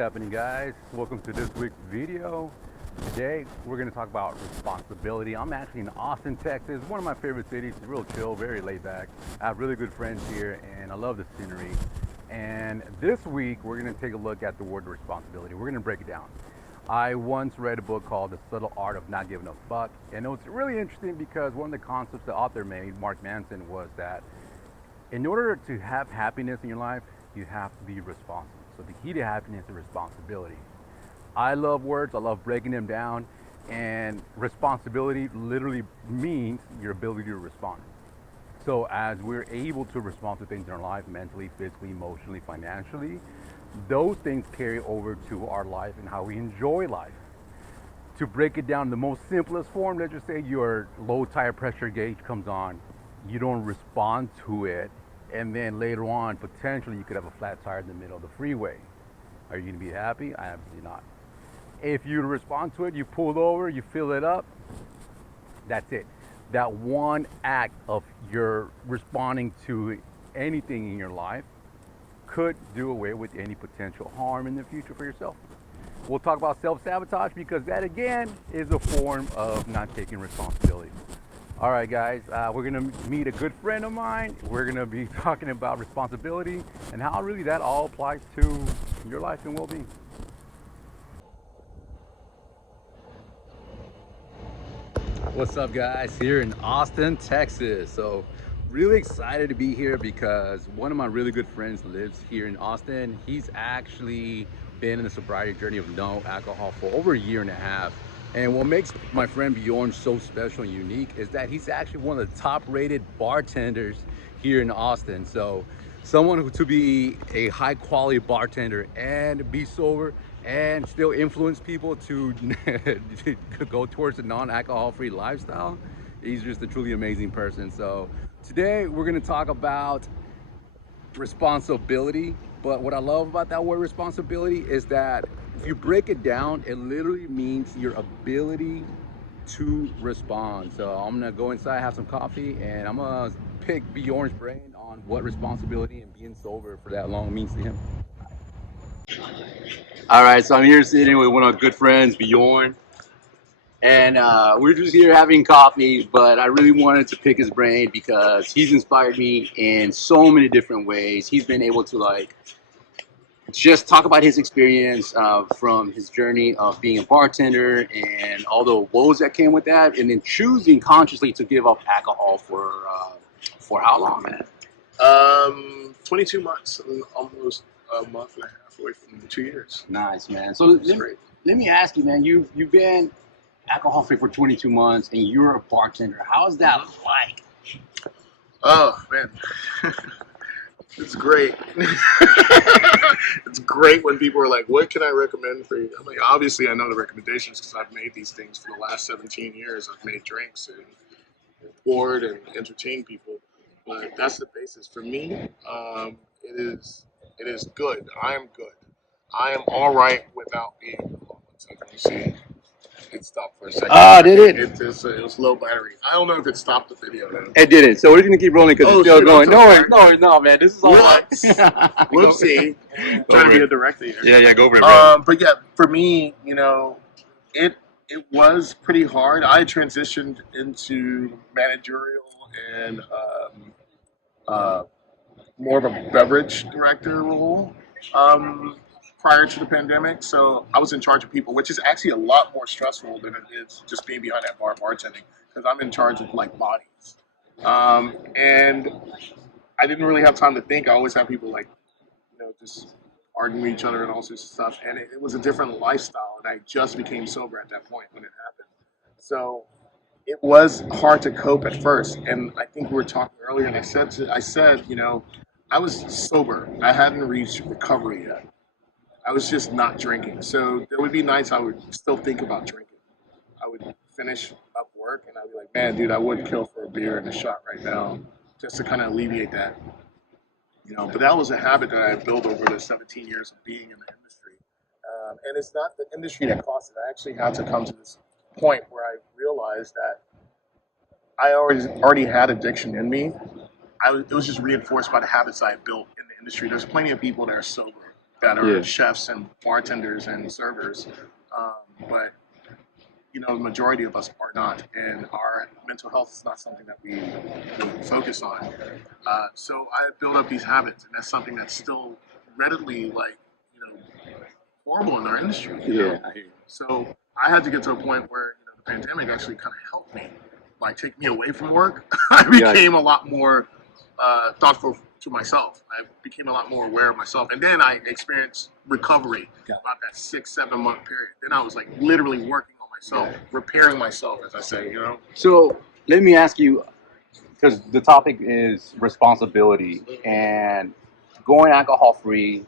happening, guys? Welcome to this week's video. Today we're going to talk about responsibility. I'm actually in Austin, Texas, one of my favorite cities. It's real chill, very laid back. I have really good friends here and I love the scenery. And this week we're going to take a look at the word responsibility. We're going to break it down. I once read a book called The Subtle Art of Not Giving a Fuck, and it was really interesting because one of the concepts the author made, Mark Manson, was that in order to have happiness in your life, you have to be responsible. So the key to happiness is responsibility. I love words, I love breaking them down, and responsibility literally means your ability to respond. So as we're able to respond to things in our life, mentally, physically, emotionally, financially, those things carry over to our life and how we enjoy life. To break it down in the most simplest form, let's just say your low tire pressure gauge comes on, you don't respond to it, and then later on, potentially you could have a flat tire in the middle of the freeway. Are you gonna be happy? Absolutely not. If you respond to it, you pull over, you fill it up, that's it. That one act of your responding to anything in your life could do away with any potential harm in the future for yourself. We'll talk about self-sabotage because that again is a form of not taking responsibility. All right, guys, we're gonna meet a good friend of mine. We're gonna be talking about responsibility and how really that all applies to your life and well-being. What's up, guys? Here in Austin, Texas. So really excited to be here because one of my really good friends lives here in Austin. He's actually been in the sobriety journey of no alcohol for over a year and a half. And what makes my friend Bjorn so special and unique is that he's actually one of the top rated bartenders here in Austin. So someone who to be a high quality bartender and be sober and still influence people to, to go towards a non-alcohol free lifestyle, he's just a truly amazing person. So today we're going to talk about responsibility. But what I love about that word responsibility is that if you break it down, it literally means your ability to respond. So I'm gonna go inside, have some coffee, and I'm gonna pick Bjorn's brain on what responsibility and being sober for that long means to him. All right, so I'm here sitting with one of our good friends, Bjorn, and we're just here having coffee, but I really wanted to pick his brain because he's inspired me in so many different ways. He's been able to just talk about his experience from his journey of being a bartender and all the woes that came with that, and then choosing consciously to give up alcohol for how long, man? 22 months, and almost a month and a half away from 2 years. Nice, man. So let me ask you, man. You've been alcohol free for 22 months, and you're a bartender. How's that like? Oh man, it's great. It's great when people are like, "What can I recommend for you?" I'm like, obviously, I know the recommendations because I've made these things for the last 17 years. I've made drinks and poured and entertained people, but that's the basis for me. It is good. I am good. I am all right without being. Hold on 1 second. Let me see. It stopped for a second. Ah, did it? It was low battery. I don't know if it stopped the video now. It didn't. So we're just gonna keep rolling because it's still going. No, man. This is all right. Whoopsie. Trying to be a director here. Yeah, go for it, bro. But yeah, for me, it it was pretty hard. I transitioned into managerial and uh, more of a beverage director role prior to the pandemic. So I was in charge of people, which is actually a lot more stressful than it is just being behind that bar bartending because I'm in charge of bodies. And I didn't really have time to think. I always have people just arguing with each other and all sorts of stuff. And it was a different lifestyle. And I just became sober at that point when it happened. So it was hard to cope at first. And I think we were talking earlier, and I said, I was sober. I hadn't reached recovery yet. I was just not drinking. So there would be nights I would still think about drinking. I would finish up work and I'd be like, man, dude, I would kill for a beer and a shot right now just to kind of alleviate that. But that was a habit that I built over the 17 years of being in the industry. And it's not the industry that caused it. I actually had to come to this point where I realized that I already had addiction in me. It was just reinforced by the habits I had built in the industry. There's plenty of people that are sober that are Yeah. chefs and bartenders and servers, but the majority of us are not, and our mental health is not something that we focus on. So I built up these habits, and that's something that's still readily horrible in our industry. Yeah, I hear you. So I had to get to a point where the pandemic actually kind of helped me, like take me away from work. I Yeah. became a lot more thoughtful to myself. I became a lot more aware of myself, and then I experienced recovery about that 6-7 month period. Then I was like literally working on myself, repairing myself, as I say. So let me ask you, because the topic is responsibility and going alcohol free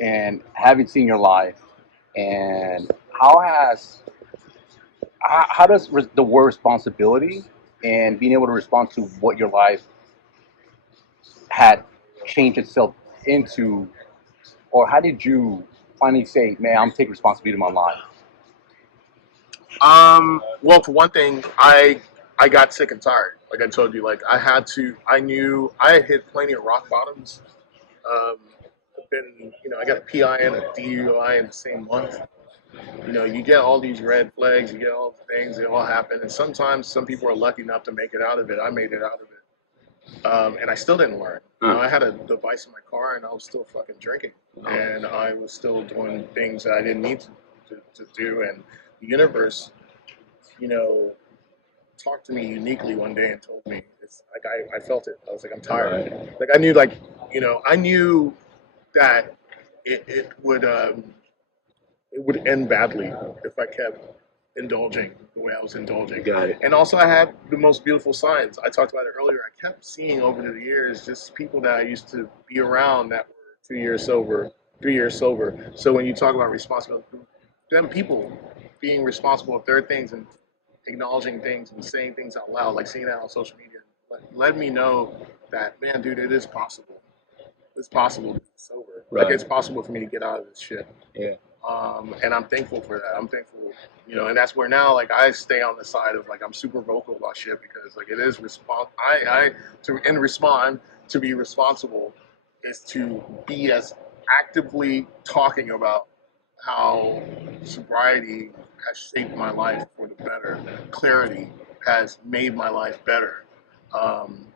and having seen your life, and how does the word responsibility and being able to respond to what your life had changed itself into, or how did you finally say, man, I'm taking responsibility of my life? Well, for one thing, I got sick and tired. Like I told you, like I had to. I knew I had hit plenty of rock bottoms. Um, I got a PI and a DUI in the same month. You get all these red flags, you get all the things, they all happen, and sometimes some people are lucky enough to make it out of it. I made it out of it, and I still didn't learn. I had a device in my car, and I was still fucking drinking, and I was still doing things that I didn't need to do. And the universe, you know, talked to me uniquely one day and told me, it's like I felt it. I was like, I'm tired. Like I knew that it would end badly if I kept indulging the way I was indulging. Got it. And also, I had the most beautiful signs. I talked about it earlier. I kept seeing over the years just people that I used to be around that were 2 years sober, 3 years sober. So when you talk about responsibility, them people being responsible of their things and acknowledging things and saying things out loud, like seeing that on social media, let me know that, man, dude, it is possible. It's possible to be sober. Like, Right. it's possible for me to get out of this shit. Yeah. And I'm thankful for that. I'm thankful, and that's where now, like, I stay on the side of, like, I'm super vocal about shit because, like, it is respond to be responsible is to be as actively talking about how sobriety has shaped my life for the better. Clarity has made my life better. Um,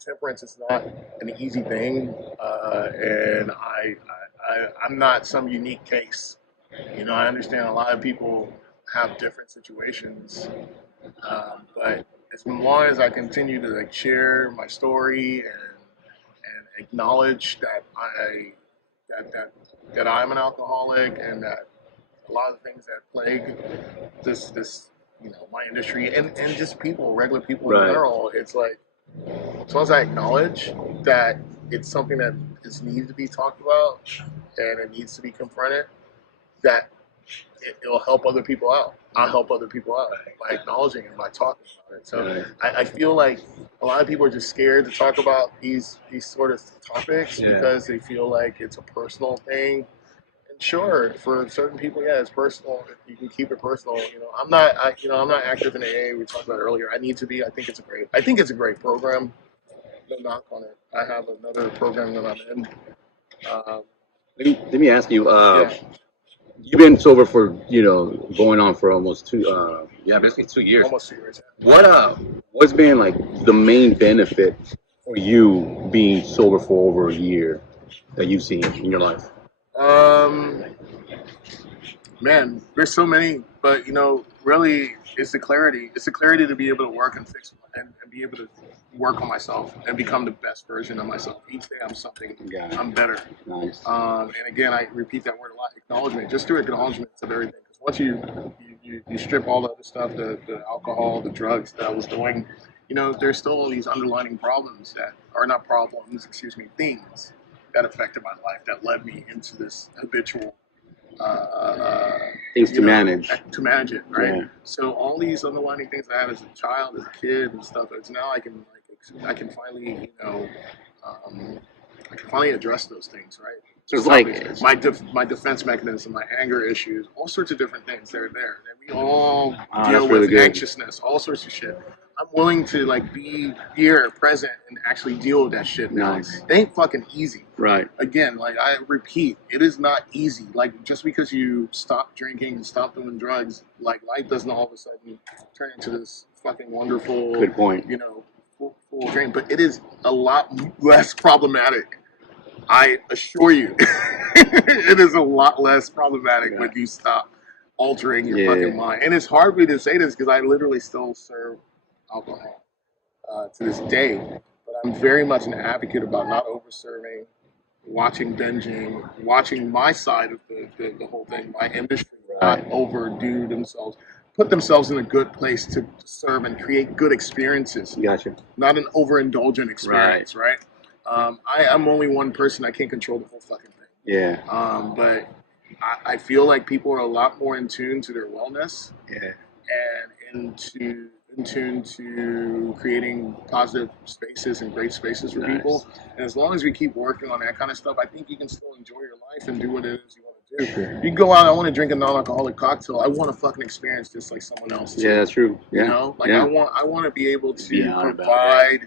Temperance is not an easy thing, and I'm not some unique case. I understand a lot of people have different situations, but as long as I continue to like share my story and acknowledge that I'm an alcoholic and that a lot of things that plague this my industry and just regular people in Right. general, it's like as long as I acknowledge that it's something that is needs to be talked about and it needs to be confronted, that it'll help other people out. I'll help other people out by acknowledging it, by talking about it. So I feel like a lot of people are just scared to talk about these sort of topics because they feel like it's a personal thing. And sure, for certain people, yeah, it's personal. You can keep it personal. I'm not active in AA. We talked about it earlier. I need to be. I think it's a great program. No knock on it. I have another program that I'm in. Let me ask you. Yeah. You've been sober for going on for almost basically 2 years. Almost 2 years. What's been like the main benefit for you being sober for over a year that you've seen in your life? Man, there's so many, but really, it's the clarity. It's the clarity to be able to work and fix and be able to work on myself and become the best version of myself. Each day, I'm something. I'm better. Nice. And again, I repeat that word a lot. Acknowledgement. Just through acknowledgement of everything. Because once you strip all the other stuff, the alcohol, the drugs that I was doing, there's still all these underlying problems that are not problems. Excuse me, things that affected my life that led me into this habitual. Things to manage. To manage it, right? Yeah. So all these underlying things I had as a child, as a kid, and stuff. It's now I can finally, I can finally address those things, right? So it's like my defense mechanism, my anger issues, all sorts of different things. They're there. And we all deal that's with really good. anxiousness, all sorts of shit. I'm willing to like be here, present, and actually deal with that shit now. Nice. It ain't fucking easy. Right. Again, like I repeat, it is not easy. Like just because you stop drinking and stop doing drugs, like life doesn't all of a sudden turn into this fucking wonderful, Good point. you know, full drink. But it is a lot less problematic. I assure you, it is a lot less problematic when you stop altering your fucking mind. And it's hard for me to say this because I literally still serve alcohol to this day. But I'm very much an advocate about not over serving, watching binging, watching my side of the whole thing, my industry, not overdo themselves, put themselves in a good place to serve and create good experiences. Gotcha. Not an overindulgent experience, right? I'm only one person. I can't control the whole fucking thing. Yeah. But I feel like people are a lot more in tune to their wellness. Yeah. And in tune to creating positive spaces and great spaces for people. And as long as we keep working on that kind of stuff, I think you can still enjoy your life and do what it is you want to do. Sure. You can go out, I want to drink a non-alcoholic cocktail. I want to fucking experience just like someone else. Yeah, that's true. Yeah. You know, like yeah. I want to be able to Beyond provide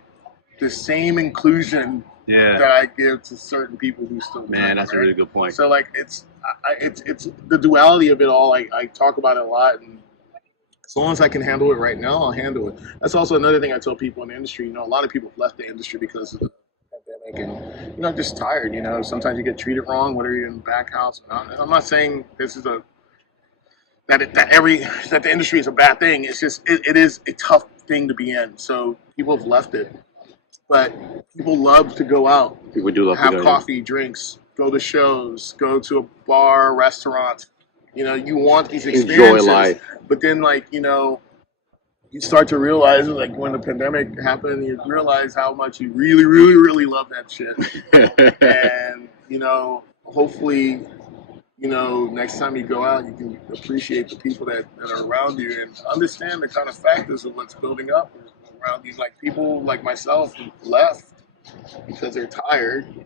the same inclusion Yeah. that I give to certain people who still Man, drink, that's a right? really good point. So like it's the duality of it all. I talk about it a lot, and as long as I can handle it right now, I'll handle it. That's also another thing I tell people in the industry. You know, a lot of people have left the industry because of the pandemic, and just tired. You know, sometimes you get treated wrong, whether you're in the back house or not. And I'm not saying this is that the industry is a bad thing. It's just it is a tough thing to be in. So people have left it, but people love to go out. People do love have to go, coffee, drinks, go to shows, go to a bar, restaurant. You know, you want these experiences. Enjoy life. But then, like, you start to realize, like, when the pandemic happened, you realize how much you really, really, really love that shit. And, hopefully, next time you go out, you can appreciate the people that are around you and understand the kind of factors of what's building up around you. Like, people like myself who left because they're tired.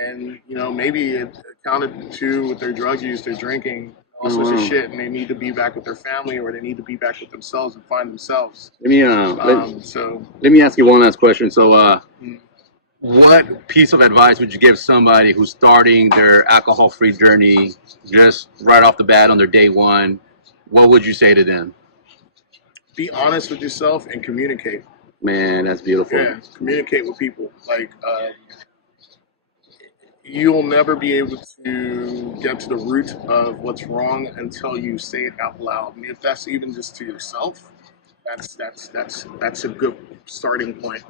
And, maybe it accounted to with their drug use, their drinking, all sorts of shit, and they need to be back with their family or they need to be back with themselves and find themselves. Let me ask you one last question. So, what piece of advice would you give somebody who's starting their alcohol-free journey just right off the bat on their day one? What would you say to them? Be honest with yourself and communicate. Man, that's beautiful. Yeah, communicate with people. Like, you'll never be able to get to the root of what's wrong until you say it out loud. And if that's even just to yourself, that's a good starting point.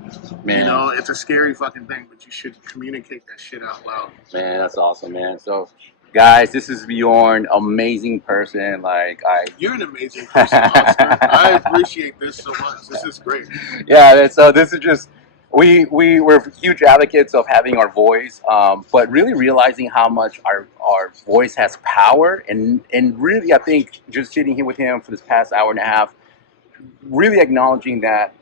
Man. It's a scary fucking thing, but you should communicate that shit out loud. Man, that's awesome, man. So, guys, this is Bjorn, amazing person. You're an amazing person, Oscar. I appreciate this so much. This is great. Yeah, so this is just we're huge advocates of having our voice, but really realizing how much our voice has power, and really, I think just sitting here with him for this past hour and a half, really acknowledging that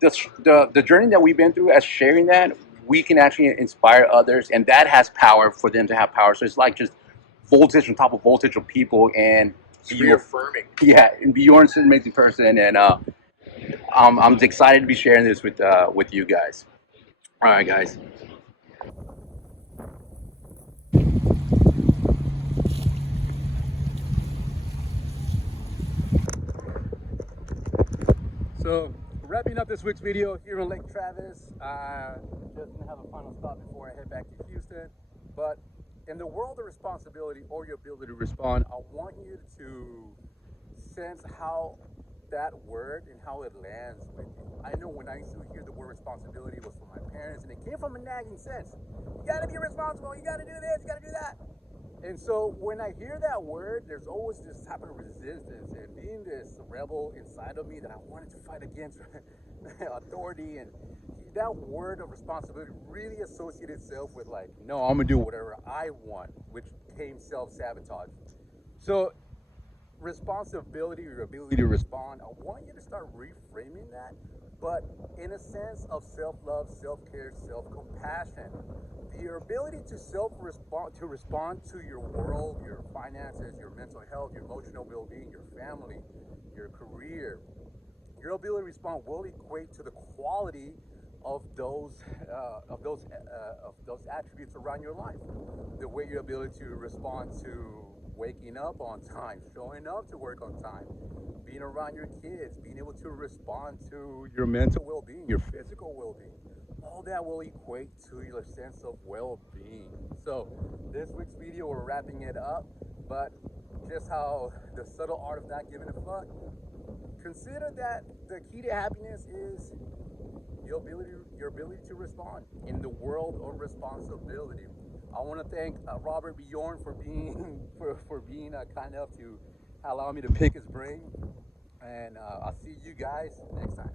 the journey that we've been through, as sharing that, we can actually inspire others, and that has power for them to have power. So it's like just voltage on top of voltage of people, and it's reaffirming. Yeah, and Bjorn's an amazing person, and I'm excited to be sharing this with you guys. All right, guys. So, wrapping up this week's video here in Lake Travis. Just gonna have a final stop before I head back to Houston. But in the world of responsibility or your ability to respond, I want you to sense how that word and how it lands with you. I know when I used to hear the word responsibility, it was from my parents, and it came from a nagging sense. You gotta be responsible, you gotta do this, you gotta do that. And so when I hear that word, there's always this type of resistance, and being this rebel inside of me that I wanted to fight against authority, and that word of responsibility really associated itself with like, no, I'm gonna do whatever I want, which became self-sabotage. So responsibility, your ability to respond, I want you to start reframing that, but in a sense of self-love, self-care, self-compassion. Your ability to respond to your world, your finances, your mental health, your emotional well-being, your family, your career, your ability to respond will equate to the quality of those attributes around your life. The way your ability to respond to waking up on time, showing up to work on time, being around your kids, being able to respond to your mental well-being, your physical well-being. All that will equate to your sense of well-being. So this week's video, we're wrapping it up, but just how the subtle art of not giving a fuck. Consider that the key to happiness is your ability to respond in the world of responsibility. I want to thank Robert Bjorn for being for being kind enough to allow me to pick his brain, and I'll see you guys next time.